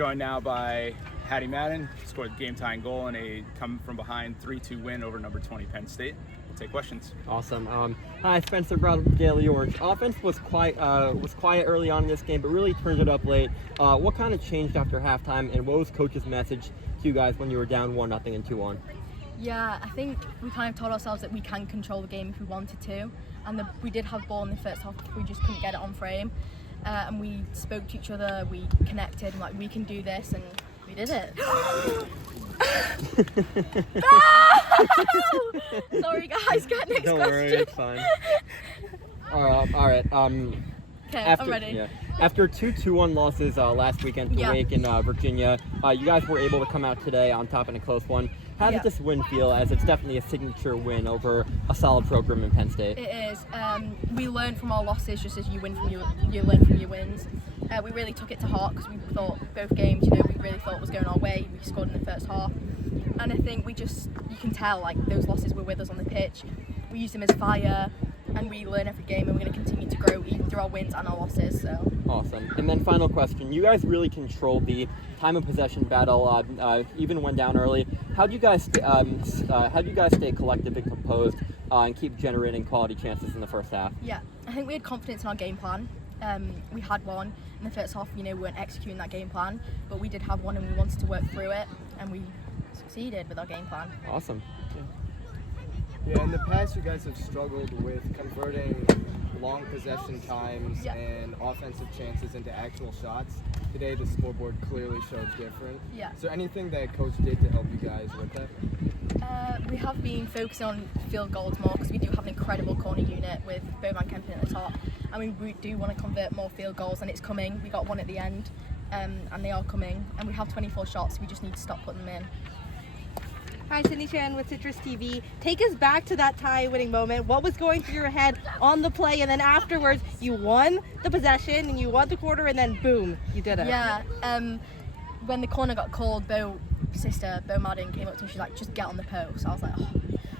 Joined now by Hattie Madden, scored the game-tying goal in a come-from-behind 3-2 win over number 20 Penn State. We'll take questions. Awesome. Hi, Spencer Brown, Daily Orange. Offense was quiet early on in this game, but really turned it up late. What kind of changed after halftime, and what was Coach's message to you guys when you were down 1-0 and 2-1? Yeah, I think we kind of told ourselves that we can control the game if we wanted to, and we did have ball in the first half, we just couldn't get it on frame. And we spoke to each other, we connected, and like, we can do this, and we did it. Sorry guys, get next Don't question. worry, it's fine. All right. Okay, I'm ready. Yeah. After 2 2-1 losses last weekend to Wake and Virginia, you guys were able to come out today on top in a close one. How did this win feel, as it's definitely a signature win over a solid program in Penn State? It is. We learned from our losses just as you learn from your wins. We really took it to heart because we thought both games, we really thought was going our way. We scored in the first half. And I think you can tell, like, those losses were with us on the pitch. We use them as fire, and we learn every game, and we're going to continue to grow even through our wins and our losses. So awesome. And then final question: you guys really controlled the time of possession battle, even when down early. How do you guys stay collective and composed and keep generating quality chances in the first half? Yeah, I think we had confidence in our game plan. We had one in the first half. We weren't executing that game plan, but we did have one, and we wanted to work through it, and we succeeded with our game plan. Awesome. Yeah, in the past you guys have struggled with converting long possession times and offensive chances into actual shots. Today the scoreboard clearly showed different. Yeah. So anything that Coach did to help you guys with that? We have been focusing on field goals more because we do have an incredible corner unit with Bowman Kempin at the top. I mean, we do want to convert more field goals, and it's coming. We got one at the end, and they are coming. And we have 24 shots. We just need to stop putting them in. Hi, Sydney Chan with Citrus TV. Take us back to that tie-winning moment. What was going through your head on the play, and then afterwards, you won the possession and you won the quarter, and then boom, you did it. Yeah. When the corner got called, Bo Madden came up to me. She's like, "Just get on the post." I was like, "Oh,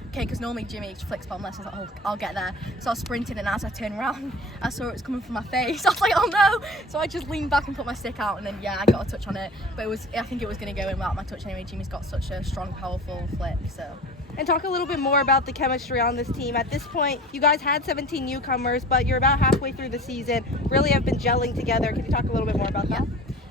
okay," because normally Jimmy flicks bottomless. I was like, "Oh, I'll get there." So I was sprinting, and as I turned around, I saw it was coming from my face. I was like, "Oh no!" So I just leaned back and put my stick out, and then I got a touch on it. But I think it was going to go in without my touch anyway. Jimmy's got such a strong, powerful flip. So. And talk a little bit more about the chemistry on this team. At this point, you guys had 17 newcomers, but you're about halfway through the season. Really have been gelling together. Can you talk a little bit more about that?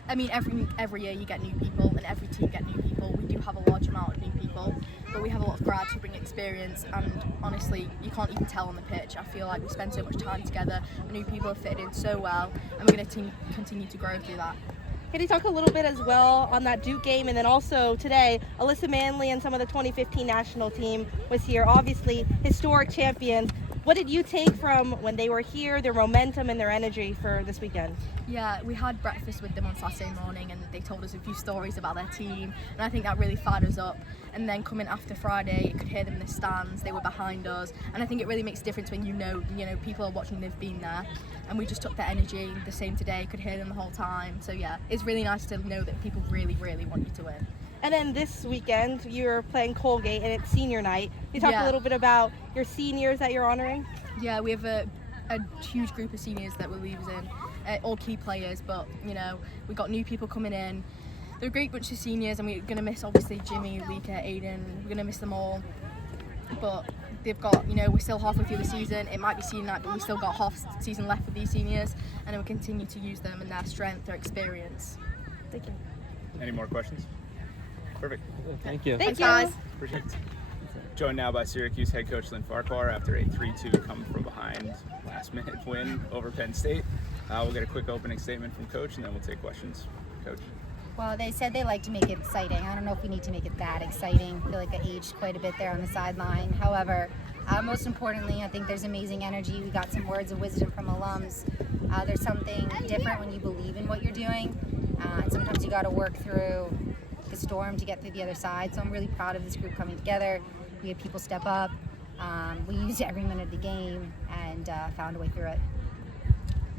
I mean, every year you get new people, and every team get new people. We do have a large amount of new people, but we have a lot of grads who bring experience, and honestly, you can't even tell on the pitch. I feel like we spend so much time together. The new people have fitted in so well, and we're going to continue to grow through that. Can you talk a little bit as well on that Duke game, and then also today, Alyssa Manley and some of the 2015 national team was here, obviously historic champions. What did you take from when they were here, their momentum and their energy for this weekend? Yeah, we had breakfast with them on Saturday morning, and they told us a few stories about their team, and I think that really fired us up. And then coming after Friday, you could hear them in the stands, they were behind us, and I think it really makes a difference when you know people are watching, they've been there, and we just took their energy the same today, could hear them the whole time. So yeah, it's really nice to know that people really, really want you to win. And then this weekend, you're playing Colgate, and it's senior night. Can you talk a little bit about your seniors that you're honoring? Yeah, we have a huge group of seniors that we're losing, all key players, but we've got new people coming in. They're a great bunch of seniors, and we're going to miss, obviously, Jimmy, Lika, Aiden. We're going to miss them all. But they've got, we're still halfway through the season. It might be senior night, but we've still got half the season left with these seniors, and we'll continue to use them and their strength, their experience. Thank you. Any more questions? Perfect. Thank you. Thank you. Guys. Appreciate it. Joined now by Syracuse head coach Lynn Farquhar after a 3-2 come-from-behind last-minute win over Penn State. We'll get a quick opening statement from Coach, and then we'll take questions. Coach. Well, they said they like to make it exciting. I don't know if we need to make it that exciting. I feel like I aged quite a bit there on the sideline. However, most importantly, I think there's amazing energy. We got some words of wisdom from alums. There's something different when you believe in what you're doing. And sometimes you got to work through the storm to get through the other side. So I'm really proud of this group coming together. We had people step up. We used every minute of the game and found a way through it.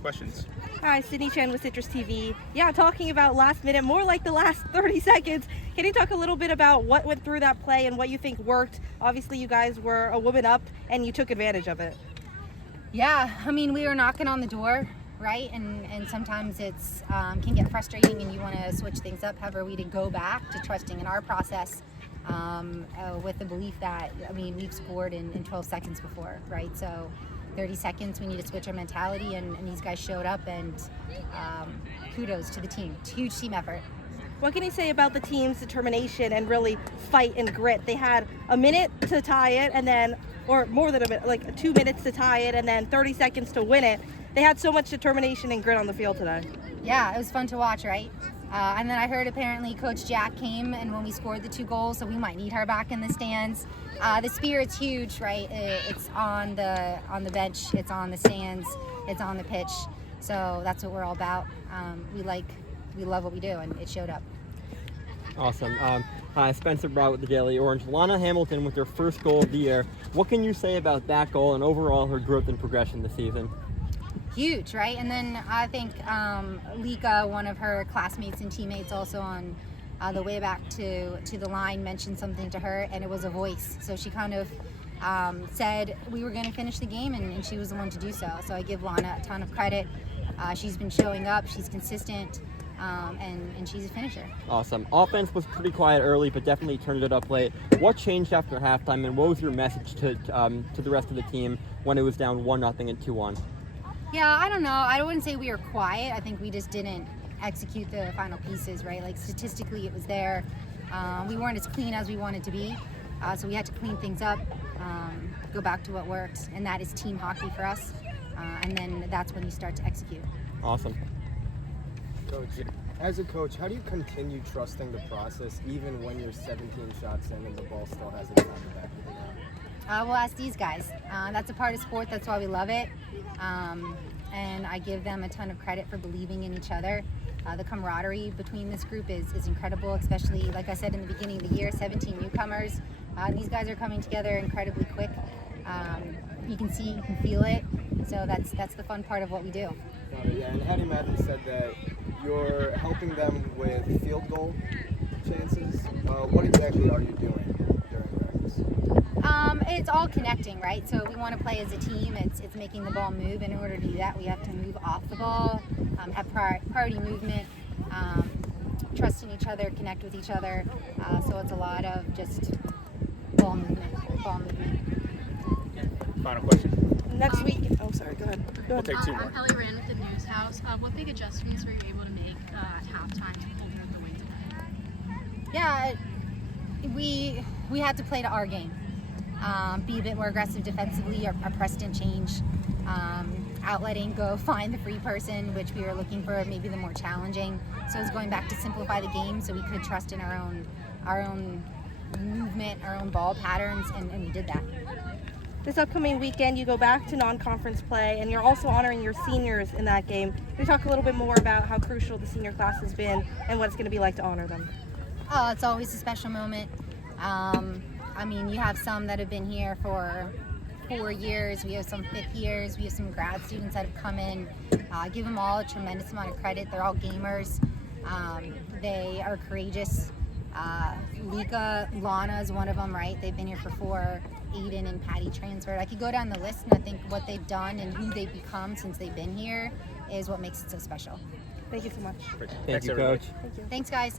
Questions? Hi, Sydney Chen with Citrus TV. Yeah, talking about last minute, more like the last 30 seconds. Can you talk a little bit about what went through that play and what you think worked? Obviously, you guys were a woman up and you took advantage of it. Yeah, I mean, we were knocking on the door. right? And sometimes it's can get frustrating and you want to switch things up. However, we did go back to trusting in our process with the belief that, I mean, we've scored in 12 seconds before, right? So 30 seconds, we need to switch our mentality, and these guys showed up, and kudos to the team. It's a huge team effort. What can you say about the team's determination and really fight and grit? They had a minute to tie it, and then, or more than a minute, like 2 minutes to tie it, and then 30 seconds to win it. They had so much determination and grit on the field today. Yeah, it was fun to watch, right? And then I heard apparently Coach Jack came, and when we scored the 2 goals, so we might need her back in the stands. The spirit's huge, right? It's on the bench, it's on the stands, it's on the pitch. So that's what we're all about. We love what we do, and it showed up. Awesome. Spencer Broad with the Daily Orange. Lana Hamilton with her first goal of the year. What can you say about that goal and overall her growth and progression this season? Huge, right? And then I think Lika, one of her classmates and teammates, also on the way back to the line, mentioned something to her, and it was a voice. So she kind of said we were going to finish the game, and she was the one to do so. So I give Lana a ton of credit. She's been showing up, she's consistent, and she's a finisher. Awesome. Offense was pretty quiet early, but definitely turned it up late. What changed after halftime, and what was your message to the rest of the team when it was down 1-0 and 2-1? Yeah, I don't know. I wouldn't say we were quiet. I think we just didn't execute the final pieces, right? Like statistically, it was there. We weren't as clean as we wanted to be, so we had to clean things up, go back to what works, and that is team hockey for us. And then that's when you start to execute. Awesome. Coach, as a coach, how do you continue trusting the process even when you're 17 shots in and the ball still hasn't found the back of the net? We'll ask these guys. That's a part of sport. That's why we love it. And I give them a ton of credit for believing in each other. The camaraderie between this group is incredible, especially, like I said in the beginning of the year, 17 newcomers. These guys are coming together incredibly quick. You can see, you can feel it. So that's the fun part of what we do. Yeah, and Hattie Madden said that you're helping them with field goal chances. What exactly are you doing during practice? It's all connecting, right? So we want to play as a team. It's making the ball move. In order to do that, we have to move off the ball, have priority movement, trust in each other, connect with each other. So it's a lot of just ball movement. Final question. Next week, oh sorry, go ahead. We'll take 2 more. I'm Ellie Rand with the News House. What big adjustments were you able to make at halftime to pull through the win today? Yeah, we had to play to our game. Be a bit more aggressive defensively. Our press didn't change. Outletting, go find the free person, which we were looking for, maybe the more challenging. So it was going back to simplify the game so we could trust in our own movement, our own ball patterns, and we did that. This upcoming weekend, you go back to non-conference play, and you're also honoring your seniors in that game. Can you talk a little bit more about how crucial the senior class has been and what it's going to be like to honor them? Oh, it's always a special moment. I mean, you have some that have been here for 4 years. We have some 5th years. We have some grad students that have come in. I give them all a tremendous amount of credit. They're all gamers. They are courageous. Lana is one of them, right? They've been here for 4. Aiden and Patty transferred. I could go down the list, and I think what they've done and who they've become since they've been here is what makes it so special. Thank you so much. Thank Thanks, you, everybody. Coach. Thank you. Thanks, guys.